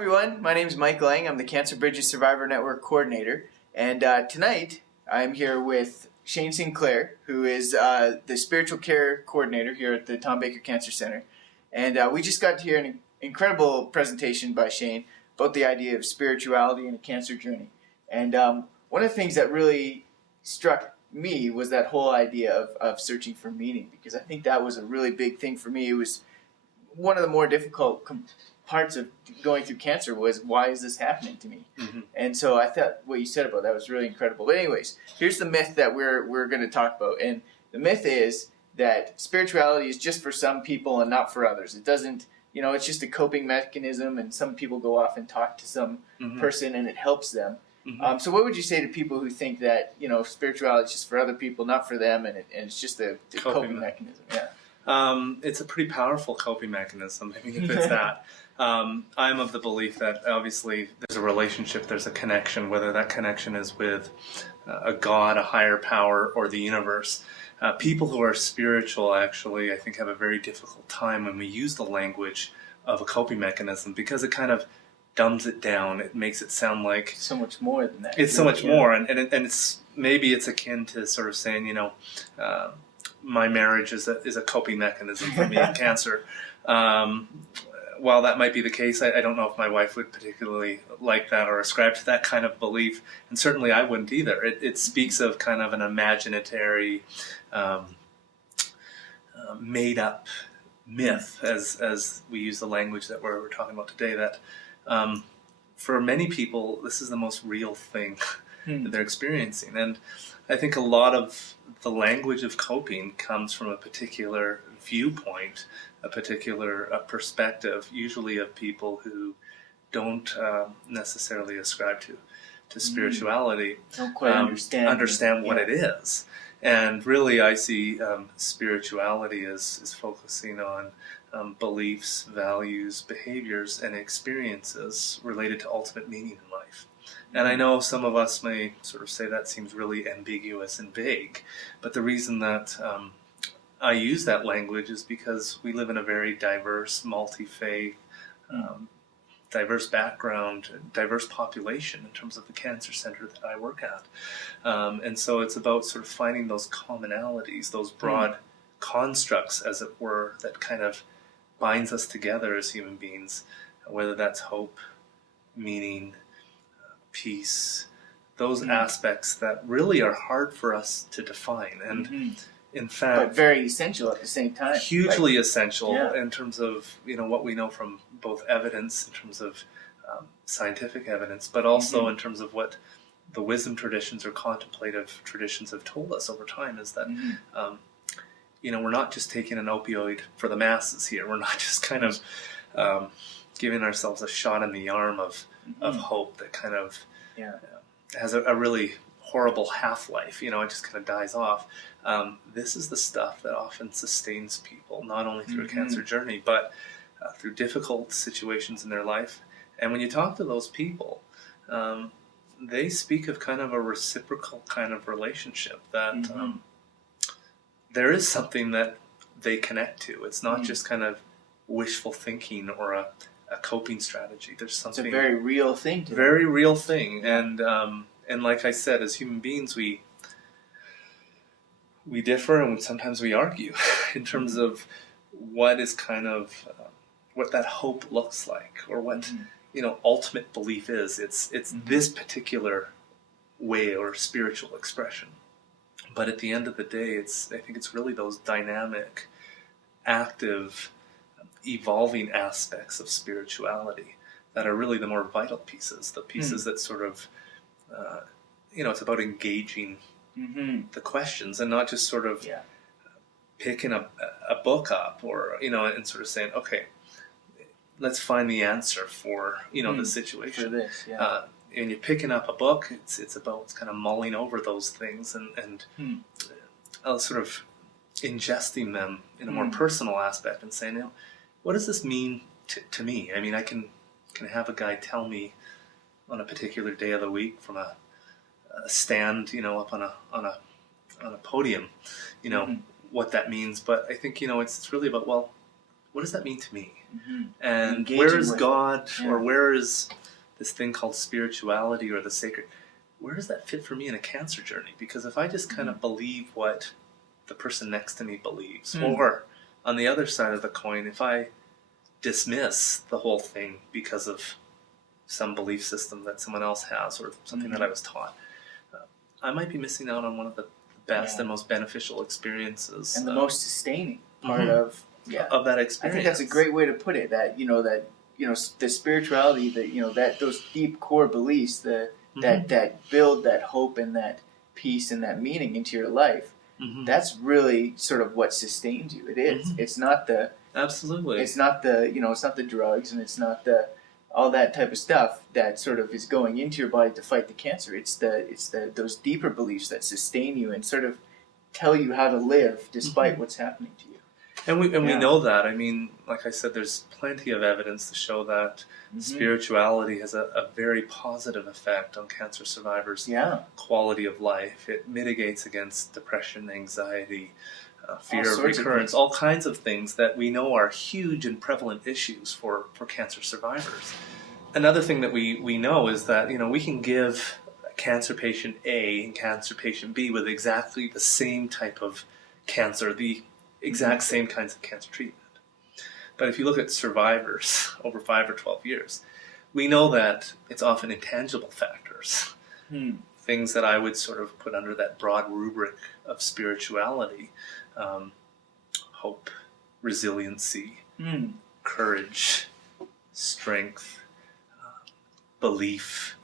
everyone, my name is Mike Lang. I'm the CancerBridges Survivor Network Coordinator, and tonight I'm here with Shane Sinclair, who is the Spiritual Care Coordinator here at the Tom Baker Cancer Center. And we just got to hear an incredible presentation by Shane about the idea of spirituality in a cancer journey. And one of the things that really struck me was that whole idea of searching for meaning, because I think that was a really big thing for me. It was one of the more difficult parts of going through cancer was, why is this happening to me? Mm-hmm. And so I thought what you said about that was really incredible. But anyways, here's the myth that we're going to talk about. And the myth is that spirituality is just for some people and not for others. It doesn't, it's just a coping mechanism, and some people go off and talk to some person and it helps them. Mm-hmm. So what would you say to people who think that, spirituality is just for other people, not for them, and it's just a coping mechanism? Yeah. It's a pretty powerful coping mechanism. I mean, if it's that. I'm of the belief that obviously there's a relationship, there's a connection, whether that connection is with a God, a higher power, or the universe. People who are spiritual actually, I think, have a very difficult time when we use the language of a coping mechanism, because it kind of dumbs it down. It makes it sound like so much more than that. It's so much more, and it's maybe it's akin to sort of saying, my marriage is a coping mechanism for me in cancer. While that might be the case, I don't know if my wife would particularly like that or ascribe to that kind of belief, and certainly I wouldn't either. It speaks of kind of an imaginatory, made-up myth, as we use the language that we're talking about today, that for many people, this is the most real thing that they're experiencing. And I think a lot of the language of coping comes from a particular viewpoint, a particular perspective, usually of people who don't necessarily ascribe to spirituality, don't quite understand what it is. And really, I see spirituality as focusing on beliefs, values, behaviors, and experiences related to ultimate meaning in life. And I know some of us may sort of say that seems really ambiguous and vague, but the reason that I use that language is because we live in a very diverse, multi-faith, diverse background, diverse population in terms of the cancer center that I work at. And so it's about sort of finding those commonalities, those broad constructs, as it were, that kind of binds us together as human beings, whether that's hope, meaning, peace, those aspects that really are hard for us to define. And in fact, but very essential at the same time. Hugely essential in terms of what we know from both evidence, in terms of scientific evidence, but also in terms of what the wisdom traditions or contemplative traditions have told us over time, is that we're not just taking an opioid for the masses here. We're not just kind of giving ourselves a shot in the arm of hope that kind of has a really horrible half-life. It just kind of dies off. This is the stuff that often sustains people, not only through a cancer journey, but through difficult situations in their life. And when you talk to those people, they speak of kind of a reciprocal kind of relationship, that there is something that they connect to. It's not just kind of wishful thinking or a coping strategy. There's something. It's a very real thing to them. Very real thing. And like I said, as human beings, we differ, and sometimes we argue in terms of what is kind of what that hope looks like, or what ultimate belief is. It's this particular way or spiritual expression. But at the end of the day, I think it's really those dynamic, active, evolving aspects of spirituality that are really the more vital pieces, the pieces that sort of it's about engaging the questions, and not just sort of picking a book up, or and sort of saying, okay, let's find the answer for the situation. For this, and you're picking up a book, it's about kind of mulling over those things and sort of ingesting them in a more personal aspect, and saying, what does this mean to me? I mean, I can have a guy tell me on a particular day of the week from a stand, up on a podium, what that means. But I think, it's really about, well, what does that mean to me? Mm-hmm. And Engaging where is with God, it. or where is this thing called spirituality or the sacred? Where does that fit for me in a cancer journey? Because if I just kind of believe what the person next to me believes, or on the other side of the coin, if I dismiss the whole thing because of some belief system that someone else has or something that I was taught, I might be missing out on one of the best and most beneficial experiences. And the most sustaining part of that experience. I think that's a great way to put it, that the spirituality, that those deep core beliefs, that build that hope and that peace and that meaning into your life. That's really sort of what sustains you. It is. It's not the absolutely. It's not the it's not the drugs, and it's not the all that type of stuff that sort of is going into your body to fight the cancer. It's those deeper beliefs that sustain you and sort of tell you how to live despite what's happening to you. And we know that. I mean, like I said, there's plenty of evidence to show that spirituality has a very positive effect on cancer survivors' quality of life. It mitigates against depression, anxiety, fear of recurrence, all kinds of things that we know are huge and prevalent issues for cancer survivors. Another thing that we know is that we can give cancer patient A and cancer patient B with exactly the same type of cancer, the exact same kinds of cancer treatment. But if you look at survivors over 5 or 12 years, we know that it's often intangible factors, things that I would sort of put under that broad rubric of spirituality, hope, resiliency, courage, strength, belief,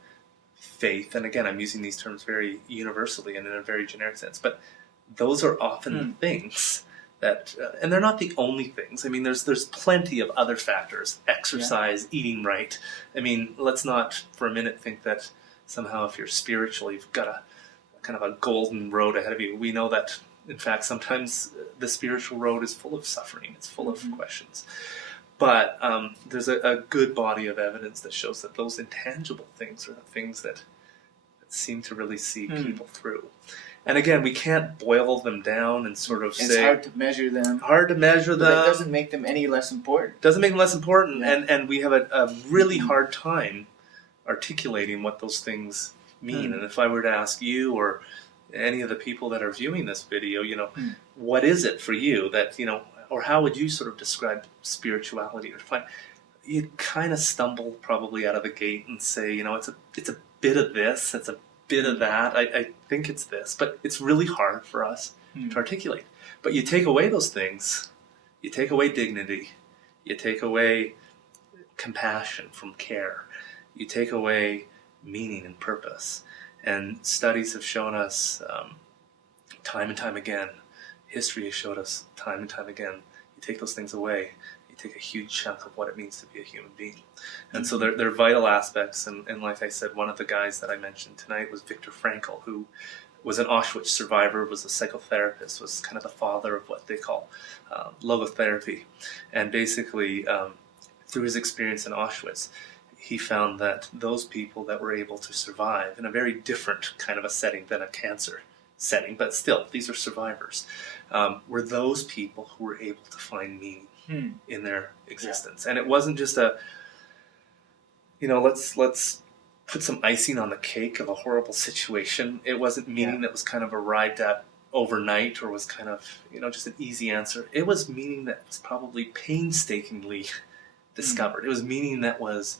faith. And again, I'm using these terms very universally and in a very generic sense, but those are often things that, and they're not the only things. I mean, there's plenty of other factors, exercise, eating right. I mean, let's not for a minute think that somehow if you're spiritual, you've got a kind of a golden road ahead of you. We know that, in fact, sometimes the spiritual road is full of suffering. It's full of questions. But there's a good body of evidence that shows that those intangible things are the things that seem to really see people through. And again, we can't boil them down and sort of say... It's hard to measure them. Hard to measure them. But that doesn't make them any less important. Doesn't make them less important. Yeah. And we have a really hard time articulating what those things mean. And if I were to ask you or any of the people that are viewing this video, what is it for you that, or how would you sort of describe spirituality or define? You'd kind of stumble probably out of the gate and say, it's a bit of this, it's a bit of that. I think it's this, but it's really hard for us to articulate. But you take away those things, you take away dignity, you take away compassion from care, you take away meaning and purpose. And studies have shown us time and time again, history has showed us time and time again, you take those things away, you take a huge chunk of what it means to be a human being. And so they're vital aspects. And like I said, one of the guys that I mentioned tonight was Viktor Frankl, who was an Auschwitz survivor, was a psychotherapist, was kind of the father of what they call logotherapy. And basically, through his experience in Auschwitz, he found that those people that were able to survive in a very different kind of a setting than a cancer setting, but still, these are survivors, were those people who were able to find meaning in their existence. And it wasn't just a, let's put some icing on the cake of a horrible situation. It wasn't meaning that was kind of arrived at overnight or was kind of, just an easy answer. It was meaning that was probably painstakingly discovered. It was meaning that was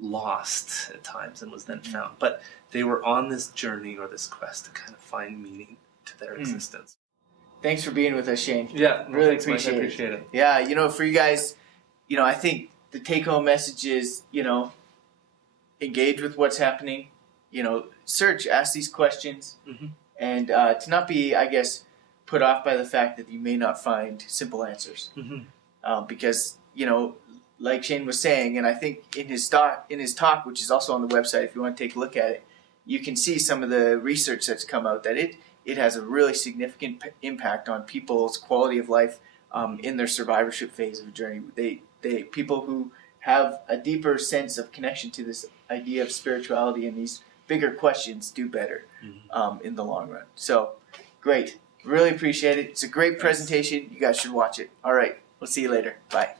lost at times and was then found. But they were on this journey or this quest to kind of find meaning to their existence. Thanks for being with us, Shane. Yeah, really thanks, Mike. I appreciate it. Yeah, for you guys, I think the take-home message is, engage with what's happening, search, ask these questions, and to not be, I guess, put off by the fact that you may not find simple answers. Because, like Shane was saying, and I think in his talk, which is also on the website, if you want to take a look at it, you can see some of the research that's come out that it has a really significant impact on people's quality of life in their survivorship phase of a journey. They people who have a deeper sense of connection to this idea of spirituality and these bigger questions do better in the long run. So, great. Really appreciate it. It's a great presentation. You guys should watch it. All right. We'll see you later. Bye.